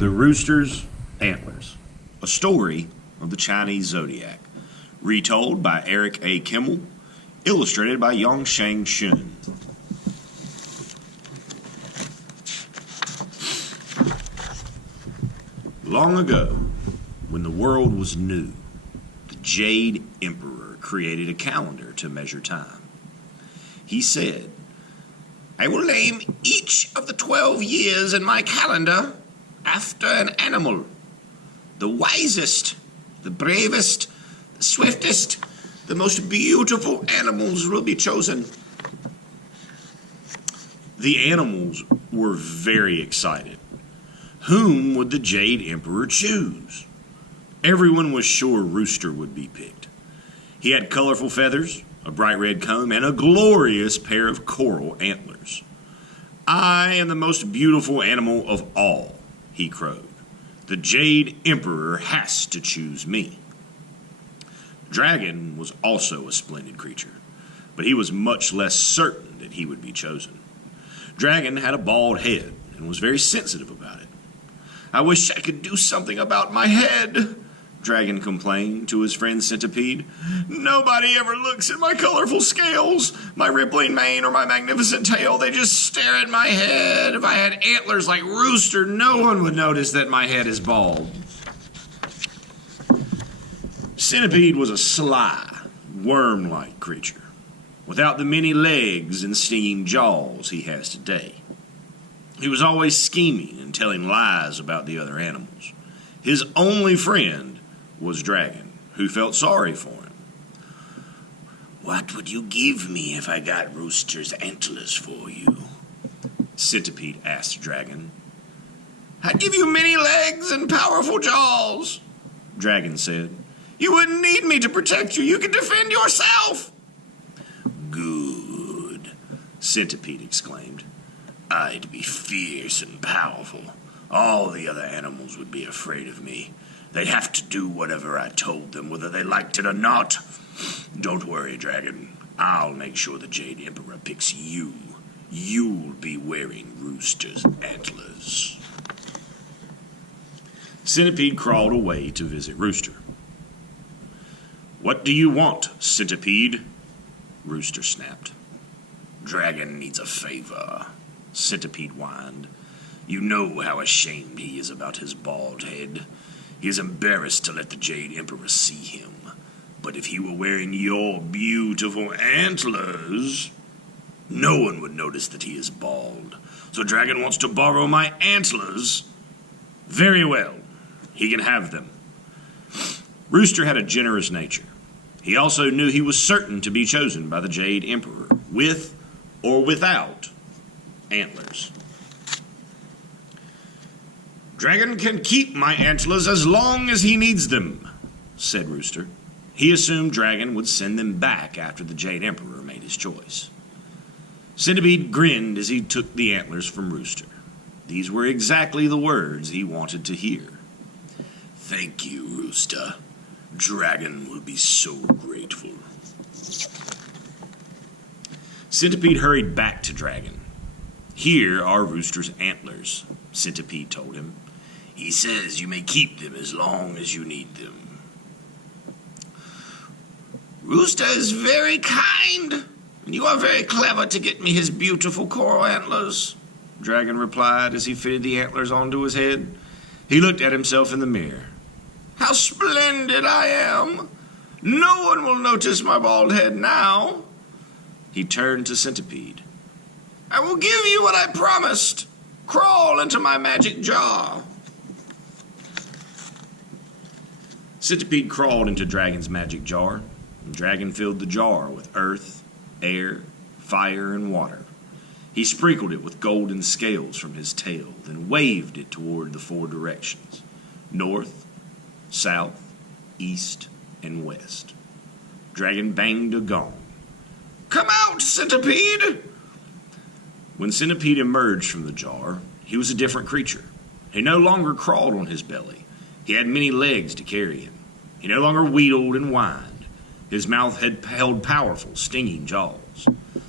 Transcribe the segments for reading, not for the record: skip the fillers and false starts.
The Roosters, Antlers, a story of the Chinese zodiac, retold by Eric A. Kimmel, illustrated by Yongsheng Shun. Long ago, when the world was new, the Jade Emperor created a calendar to measure time. He said, "I will name each of the 12 years in my calendar after an animal. The wisest, the bravest, the swiftest, the most beautiful animals will be chosen." The animals were very excited. Whom would the Jade Emperor choose? Everyone was sure Rooster would be picked. He had colorful feathers, a bright red comb, and a glorious pair of coral antlers. "I am the most beautiful animal of all," he crowed. "The Jade Emperor has to choose me." Dragon was also a splendid creature, but he was much less certain that he would be chosen. Dragon had a bald head and was very sensitive about it. "I wish I could do something about my head," Dragon complained to his friend Centipede. "Nobody ever looks at my colorful scales, my rippling mane, or my magnificent tail. They just stare at my head. If I had antlers like Rooster, no one would notice that my head is bald." Centipede was a sly, worm-like creature, without the many legs and stinging jaws he has today. He was always scheming and telling lies about the other animals. His only friend was Dragon, who felt sorry for him. "What would you give me if I got Rooster's antlers for you?" Centipede asked Dragon. "I'd give you many legs and powerful jaws," Dragon said. "You wouldn't need me to protect you. You can defend yourself." "Good," Centipede exclaimed. "I'd be fierce and powerful. All the other animals would be afraid of me. They'd have to do whatever I told them, whether they liked it or not. Don't worry, Dragon. I'll make sure the Jade Emperor picks you. You'll be wearing Rooster's antlers." Centipede crawled away to visit Rooster. "What do you want, Centipede?" Rooster snapped. "Dragon needs a favor," Centipede whined. "You know how ashamed he is about his bald head. He is embarrassed to let the Jade Emperor see him. But if he were wearing your beautiful antlers, no one would notice that he is bald. So Dragon wants to borrow my antlers. Very well, he can have them." Rooster had a generous nature. He also knew he was certain to be chosen by the Jade Emperor, with or without antlers. "Dragon can keep my antlers as long as he needs them," said Rooster. He assumed Dragon would send them back after the Jade Emperor made his choice. Centipede grinned as he took the antlers from Rooster. These were exactly the words he wanted to hear. "Thank you, Rooster. Dragon will be so grateful." Centipede hurried back to Dragon. "Here are Rooster's antlers," Centipede told him. "He says you may keep them as long as you need them." "Rooster is very kind, and you are very clever to get me his beautiful coral antlers," Dragon replied as he fitted the antlers onto his head. He looked at himself in the mirror. "How splendid I am! No one will notice my bald head now." He turned to Centipede. "I will give you what I promised. Crawl into my magic jar." Centipede crawled into Dragon's magic jar, and Dragon filled the jar with earth, air, fire, and water. He sprinkled it with golden scales from his tail, then waved it toward the 4 directions: north, south, east, and west. Dragon banged a gong. "Come out, Centipede!" When Centipede emerged from the jar, he was a different creature. He no longer crawled on his belly. He had many legs to carry him. He no longer wheedled and whined. His mouth had held powerful, stinging jaws.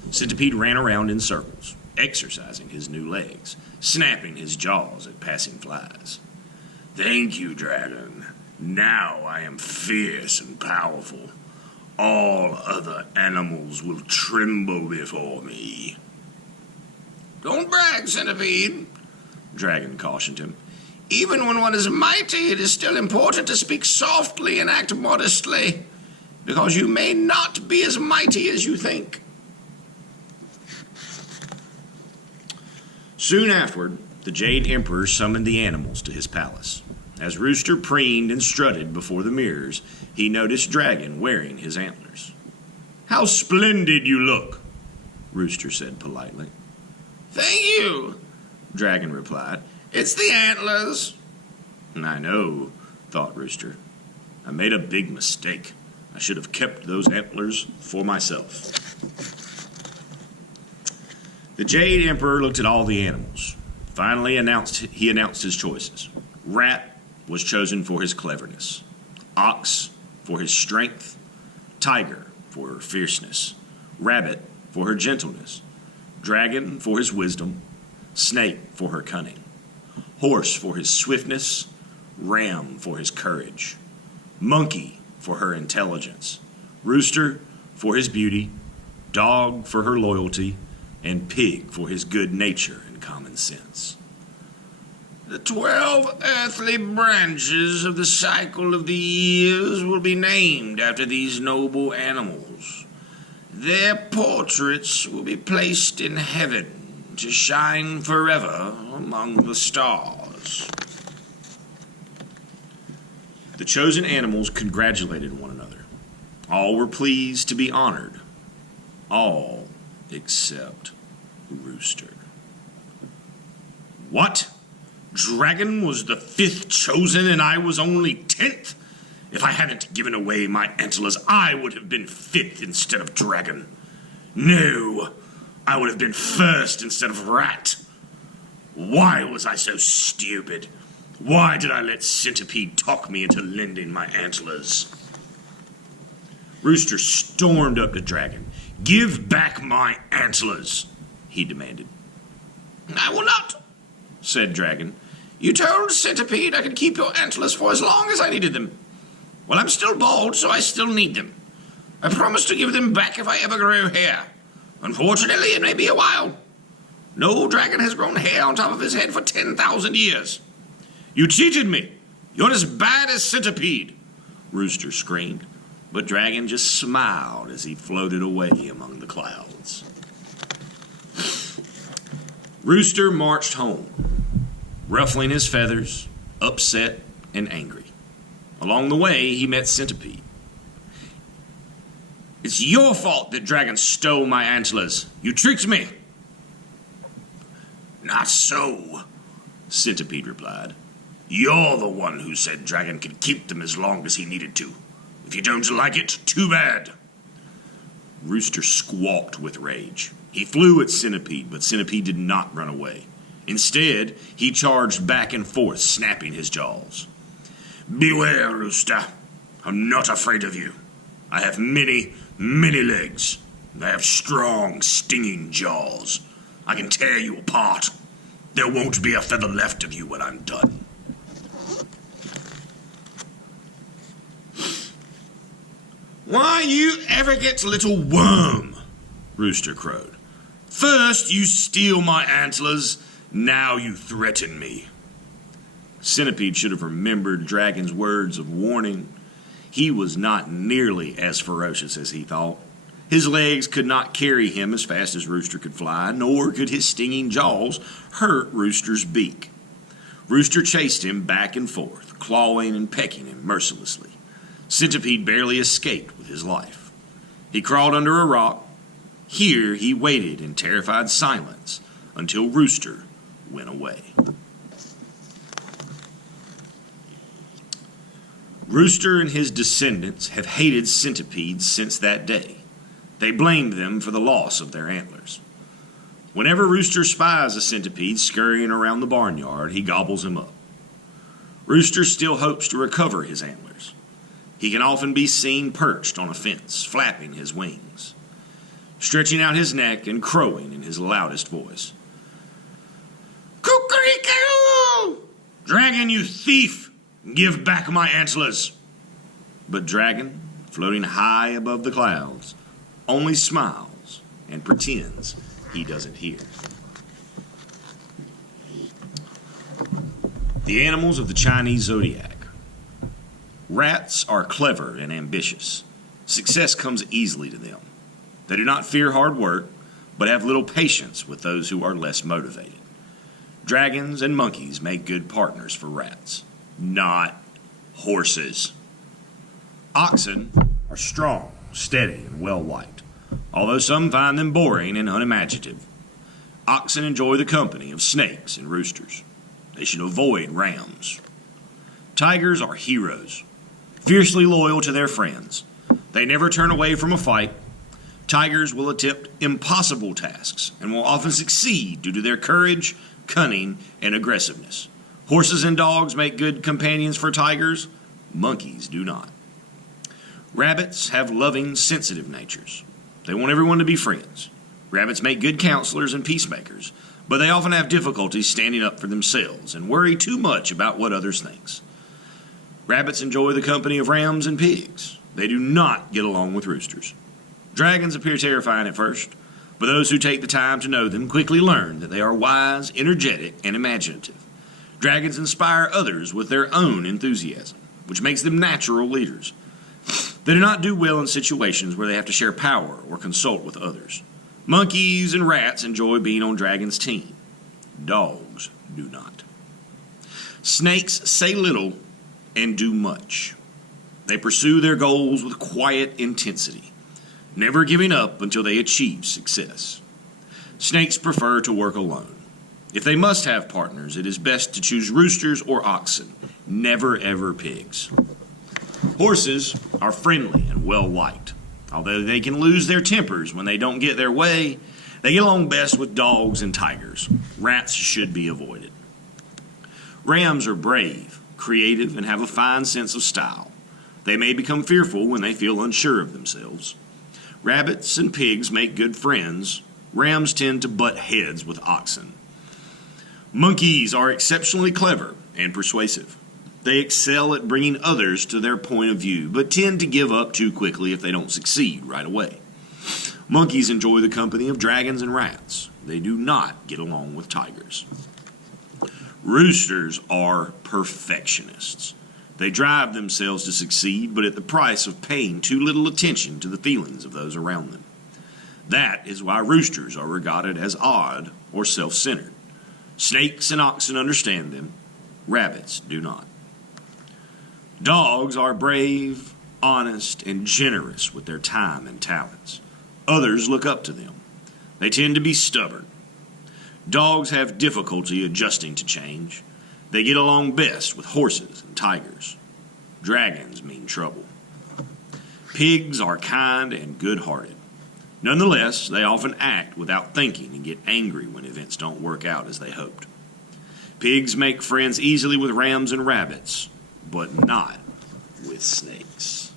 Centipede ran around in circles, exercising his new legs, snapping his jaws at passing flies. Thank you, dragon. Now I am fierce and powerful. All other animals will tremble before me. Don't brag, Centipede, Dragon cautioned him. Even when one is mighty, it is still important to speak softly and act modestly, because you may not be as mighty as you think. Soon afterward, the Jade Emperor summoned the animals to his palace. As Rooster preened and strutted before the mirrors, he noticed Dragon wearing his antlers. "How splendid you look," Rooster said politely. "Thank you," Dragon replied. "It's the antlers." "I know," thought Rooster. "I made a big mistake. I should have kept those antlers for myself." The Jade Emperor looked at all the animals. Finally, he announced his choices. Rat was chosen for his cleverness, ox for his strength, tiger for her fierceness, rabbit for her gentleness, dragon for his wisdom, snake for her cunning, horse for his swiftness, ram for his courage, monkey for her intelligence, rooster for his beauty, dog for her loyalty, and pig for his good nature and common sense. The 12 earthly branches of the cycle of the years will be named after these noble animals. Their portraits will be placed in heaven to shine forever among the stars. The chosen animals congratulated one another. All were pleased to be honored. All except Rooster. "What? Dragon was the 5th chosen and I was only 10th? If I hadn't given away my antlers, I would have been 5th instead of Dragon. No, I would have been 1st instead of Rat. Why was I so stupid? Why did I let Centipede talk me into lending my antlers?" Rooster stormed up to Dragon. "Give back my antlers," he demanded. "I will not," said Dragon. "You told Centipede I could keep your antlers for as long as I needed them. Well, I'm still bald, so I still need them. I promise to give them back if I ever grow hair. Unfortunately, it may be a while. No dragon has grown hair on top of his head for 10,000 years. You cheated me. You're as bad as Centipede," Rooster screamed. But Dragon just smiled as he floated away among the clouds. Rooster marched home, ruffling his feathers, upset and angry. Along the way, he met Centipede. "It's your fault that Dragon stole my antlers. You tricked me." "Not so," Centipede replied. "You're the one who said Dragon could keep them as long as he needed to. If you don't like it, too bad." Rooster squawked with rage. He flew at Centipede, but Centipede did not run away. Instead, he charged back and forth, snapping his jaws. "Beware, Rooster. I'm not afraid of you. I have many, many legs. I have strong, stinging jaws. I can tear you apart. There won't be a feather left of you when I'm done." "Why, you arrogant little worm," Rooster crowed. "First you steal my antlers, now you threaten me." Centipede should have remembered Dragon's words of warning. He was not nearly as ferocious as he thought. His legs could not carry him as fast as Rooster could fly, nor could his stinging jaws hurt Rooster's beak. Rooster chased him back and forth, clawing and pecking him mercilessly. Centipede barely escaped with his life. He crawled under a rock. Here he waited in terrified silence until Rooster went away. Rooster and his descendants have hated centipedes since that day. They blamed them for the loss of their antlers. Whenever Rooster spies a centipede scurrying around the barnyard, he gobbles him up. Rooster still hopes to recover his antlers. He can often be seen perched on a fence, flapping his wings, stretching out his neck and crowing in his loudest voice. "Cuckoo! "Dragon, you thief! Give back my antlers!" But Dragon, floating high above the clouds, only smiles and pretends he doesn't hear. The animals of the Chinese zodiac. Rats are clever and ambitious. Success comes easily to them. They do not fear hard work, but have little patience with those who are less motivated. Dragons and monkeys make good partners for rats, not horses. Oxen are strong, steady, and well-liked, although some find them boring and unimaginative. Oxen enjoy the company of snakes and roosters. They should avoid rams. Tigers are heroes, fiercely loyal to their friends. They never turn away from a fight. Tigers will attempt impossible tasks and will often succeed due to their courage, cunning, and aggressiveness. Horses and dogs make good companions for tigers. Monkeys do not. Rabbits have loving, sensitive natures. They want everyone to be friends. Rabbits make good counselors and peacemakers, but they often have difficulties standing up for themselves and worry too much about what others think. Rabbits enjoy the company of rams and pigs. They do not get along with roosters. Dragons appear terrifying at first, but those who take the time to know them quickly learn that they are wise, energetic, and imaginative. Dragons inspire others with their own enthusiasm, which makes them natural leaders. They do not do well in situations where they have to share power or consult with others. Monkeys and rats enjoy being on dragons' team. Dogs do not. Snakes say little and do much. They pursue their goals with quiet intensity, never giving up until they achieve success. Snakes prefer to work alone. If they must have partners, it is best to choose roosters or oxen, never ever pigs. Horses are friendly and well-liked. Although they can lose their tempers when they don't get their way, they get along best with dogs and tigers. Rats should be avoided. Rams are brave, creative, and have a fine sense of style. They may become fearful when they feel unsure of themselves. Rabbits and pigs make good friends. Rams tend to butt heads with oxen. Monkeys are exceptionally clever and persuasive. They excel at bringing others to their point of view, but tend to give up too quickly if they don't succeed right away. Monkeys enjoy the company of dragons and rats. They do not get along with tigers. Roosters are perfectionists. They drive themselves to succeed, but at the price of paying too little attention to the feelings of those around them. That is why roosters are regarded as odd or self-centered. Snakes and oxen understand them. Rabbits do not. Dogs are brave, honest, and generous with their time and talents. Others look up to them. They tend to be stubborn. Dogs have difficulty adjusting to change. They get along best with horses and tigers. Dragons mean trouble. Pigs are kind and good-hearted. Nonetheless, they often act without thinking and get angry when events don't work out as they hoped. Pigs make friends easily with rams and rabbits, but not with snakes.